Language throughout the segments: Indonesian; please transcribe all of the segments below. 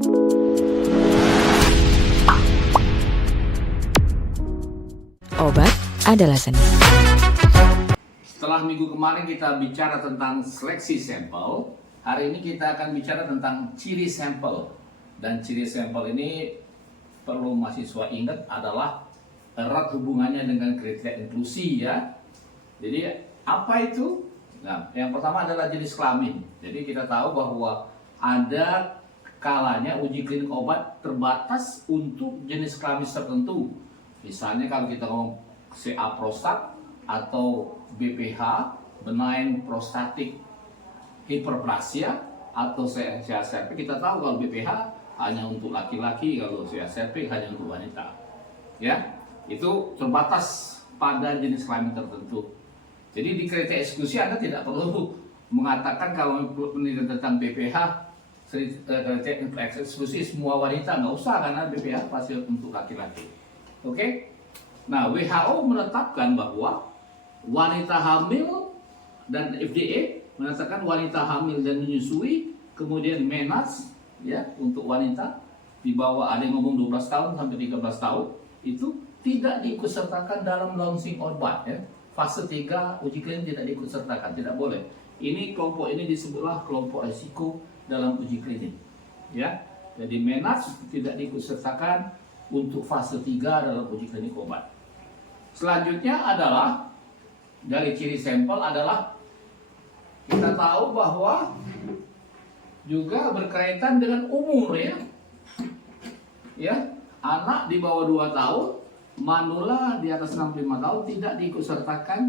Obat adalah seni. Setelah minggu kemarin kita bicara tentang seleksi sampel, hari ini kita akan bicara tentang ciri sampel. Dan ciri sampel ini perlu mahasiswa ingat adalah erat hubungannya dengan kriteria inklusi ya. Jadi apa itu? Nah, yang pertama adalah jenis kelamin. Jadi kita tahu bahwa ada kalanya uji klinik obat terbatas untuk jenis kelamin tertentu. Misalnya kalau kita ngomong CA prostat atau BPH, benign prostatic hyperplasia, atau CA-CRP, kita tahu kalau BPH hanya untuk laki-laki, kalau CA-CRP hanya untuk wanita. Ya, itu terbatas pada jenis kelamin tertentu. Jadi di kriteria eksklusi Anda tidak perlu mengatakan kalau penelitian tentang BPH kriteria eksklusi semua wanita, nggak usah, karena BPH pasti untuk laki-laki. Oke, nah WHO menetapkan bahwa wanita hamil dan FDA menetapkan wanita hamil dan menyusui, kemudian menas ya untuk wanita di bawah, ada yang ngomong 12 tahun sampai 13 tahun, itu tidak diikutsertakan dalam launching obat ya. Fase 3 uji klinik tidak diikutsertakan, tidak boleh. Ini kelompok ini disebutlah kelompok risiko dalam uji klinik ya. Jadi menas tidak diikutsertakan untuk fase 3 dalam uji klinik obat. Selanjutnya adalah dari ciri sampel adalah kita tahu bahwa juga berkaitan dengan umur ya. Ya, anak di bawah 2 tahun, manula di atas 65 tahun tidak diikutsertakan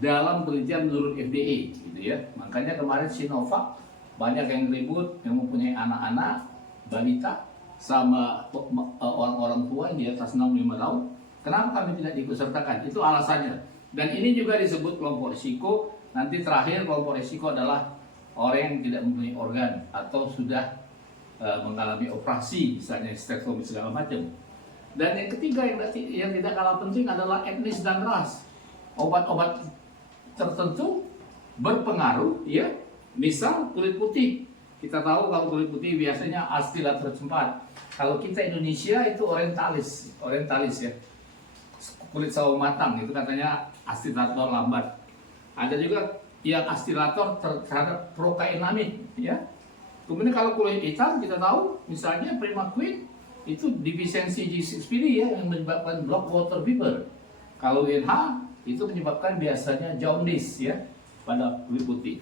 dalam penelitian menurut FDA gitu ya. Makanya kemarin Sinovac banyak yang ribut yang mempunyai anak-anak balita sama orang-orang tua yang di atas 65 tahun. Kenapa kami tidak diikutsertakan? Itu alasannya. Dan ini juga disebut kelompok risiko. Nanti terakhir kelompok risiko adalah orang yang tidak mempunyai organ atau sudah mengalami operasi, misalnya hysterektomi segala macam. Dan yang ketiga yang tidak kalah penting adalah etnis dan ras. Obat-obat tertentu berpengaruh ya. Misal kulit putih. Kita tahu kalau kulit putih biasanya astilator cepat. Kalau kita Indonesia itu orientalis ya. Kulit sawo matang itu katanya astilator lambat. Ada juga yang astilator terhadap prokainamid ya. Kemudian kalau kulit hitam kita tahu misalnya Primaquine itu defisiensi G6PD ya yang menyebabkan block water fever. Kalau NH itu menyebabkan biasanya jaundice ya pada kulit putih.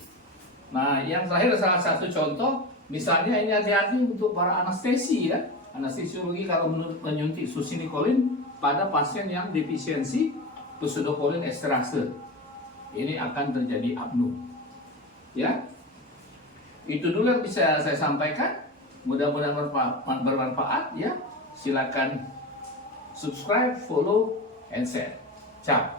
Nah, yang terakhir salah satu contoh, misalnya ini hati-hati untuk para anestesi ya. Anestesiologi kalau menyuntik succinylcholine pada pasien yang defisiensi pseudocholine esterase. Ini akan terjadi apnu. Ya. Itu dulu yang bisa saya sampaikan. Mudah-mudahan bermanfaat ya. Silakan subscribe, follow, and share. Ciao.